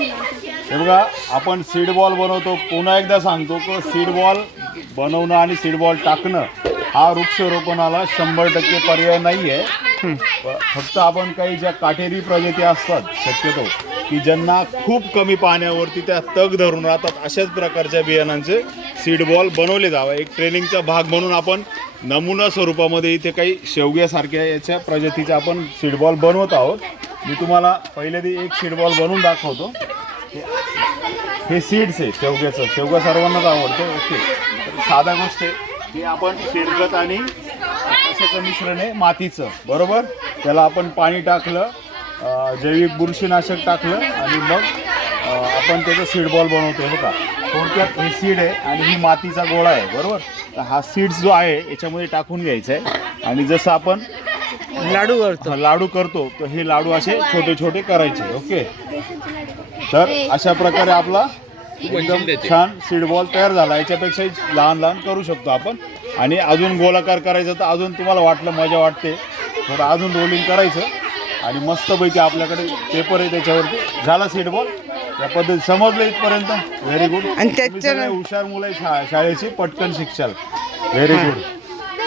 हे बघा, आपण सीड बॉल बनवतो. पुन्हा एकदा सांगतो की सीड बॉल बनवणं आणि सीड बॉल टाकणं हा वृक्षारोपणाला 100% पर्याय नाही आहे. फक्त आपण काही ज्या काटेरी प्रजाती असतात शक्यतो की ज्यांना खूप कमी पाण्यावरती त्या तग धरून राहतात, अशाच प्रकारच्या बियाणांचे सीड बॉल बनवले जावं. एक ट्रेनिंगचा भाग म्हणून आपण नमुना स्वरूपामध्ये इथे काही शेवग्यासारख्या याच्या प्रजातीचे आपण सीड बॉल बनवत आहोत. मी तुम्हाला पहिले एक सीड बॉल बनवून दाखवतो. हे सीड्स आहे शेवग्याचं. शेवगा सर्वांनाच आवडतं. ओके, साधा गोष्ट आहे की आपण शेणखत आणि कशाचं मिश्रण आहे, मातीचं. बरोबर, त्याला आपण पाणी टाकलं, जैविक बुरशीनाशक टाकलं आणि मग आपण त्याचं सीड बॉल बनवतो. बघा, थोडक्यात हे सीड आहे आणि ही मातीचा गोळा आहे. बरोबर, तर हा सीड्स जो आहे याच्यामध्ये टाकून घ्यायचा आहे आणि जसं आपण लाडू करतो तर हे लाडू असे छोटे छोटे करायचे. ओके, तर अशा प्रकारे आपला एकदम छान सीड बॉल तयार झाला. याच्यापेक्षा लहान लहान करू शकतो आपण. आणि अजून गोलाकार करायचं तर अजून तुम्हाला वाटलं मजा वाटते थोडं अजून रोलिंग करायचं आणि मस्तपैकी आपल्याकडे पेपर आहे त्याच्यावरती झाला सीड बॉल. या पद्धती समजलं इथपर्यंत? Very good. आणि त्याच्या हुशार मुलं शाळेची पटकन शिक्षण. Very good.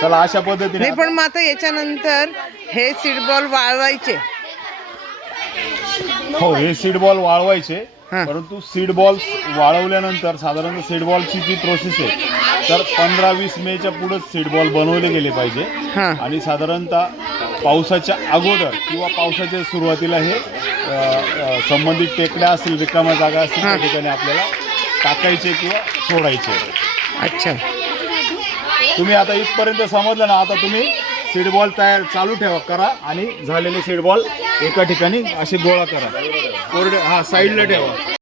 चला, अशा पद्धतीने. पण मग आता याच्यानंतर हे सीड बॉल वाळवायचे. हो, हे सीड बॉल वाळवायचे. परंतु सीड बॉल्स वाळवल्यानंतर साधारणतः सीड बॉलची जी प्रोसेस आहे तर 15-20 मेच्या पुढेच सीड बॉल बनवले गेले पाहिजे. आणि साधारणतः पावसाच्या अगोदर किंवा पावसाच्या सुरुवातीला हे संबंधित टेकड्या असतील, रिकाम्या जागा असतील त्या ठिकाणी आपल्याला टाकायचे किंवा सोडायचे. अच्छा, तुम्ही आता इथपर्यंत समजलं ना? आता तुम्ही सीड बॉल तयार चालू ठेवा करा आणि झालेले सीड बॉल एका ठिकाणी असे गोळा करा. कोरडे साईडला ठेवा.